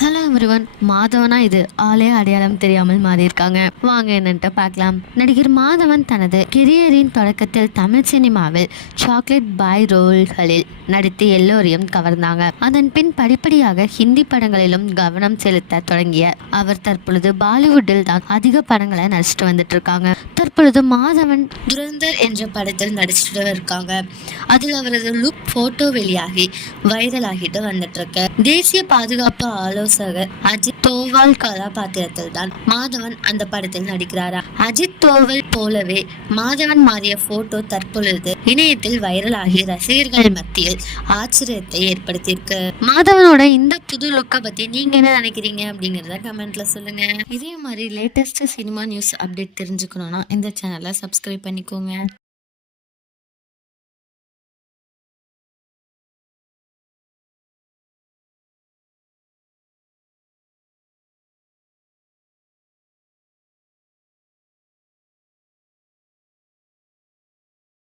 Hello everyone. மாதவனா இது ஆளே அடையாளம் தெரியாமல் மாறி இருக்காங்க. வாங்க என்னன்ட்டு பார்க்கலாம். நடிகர் மாதவன் தனது கெரியரின் தொடக்கத்தில் தமிழ் சினிமாவில் சாக்லேட் பாய் ரோல்களில் நடித்து எல்லோரையும் கவர்ந்தாங்க. அதன் பின் படிப்படியாக ஹிந்தி படங்களிலும் கவனம் செலுத்த தொடங்கிய அவர் தற்பொழுது பாலிவுட்டில் தான் அதிக படங்களை நடிச்சிட்டு வந்துட்டு இருக்காங்க. தற்பொழுது மாதவன் துரந்தர் என்ற படத்தில் நடிச்சிட்டு இருக்காங்க. அதில் அவரது லுக் போட்டோ வெளியாகி வைரல் ஆகிட்டு வந்துட்டு இருக்கு. தேசிய பாதுகாப்பு ஆலோசகர் அஜித் தோவால் கதாபாத்திரத்தில் தான் மாதவன் அந்த படத்தில் நடிக்கிறாரா. அஜித் தோவல் போலவே மாதவன் மாறிய போட்டோ தற்பொழுது இணையத்தில் வைரல் ஆகி ரசிகர்கள் மத்தியில் ஆச்சரியத்தை ஏற்படுத்தியிருக்கு. மாதவனோட இந்த புது லுக்கை பத்தி நீங்க என்ன நினைக்கிறீங்க அப்படிங்கறத கமெண்ட்ல சொல்லுங்க. இதே மாதிரி லேட்டஸ்ட் சினிமா நியூஸ் அப்டேட் தெரிஞ்சுக்கணும்னா இந்த சேனலை சப்ஸ்கிரைப் பண்ணிக்கோங்க.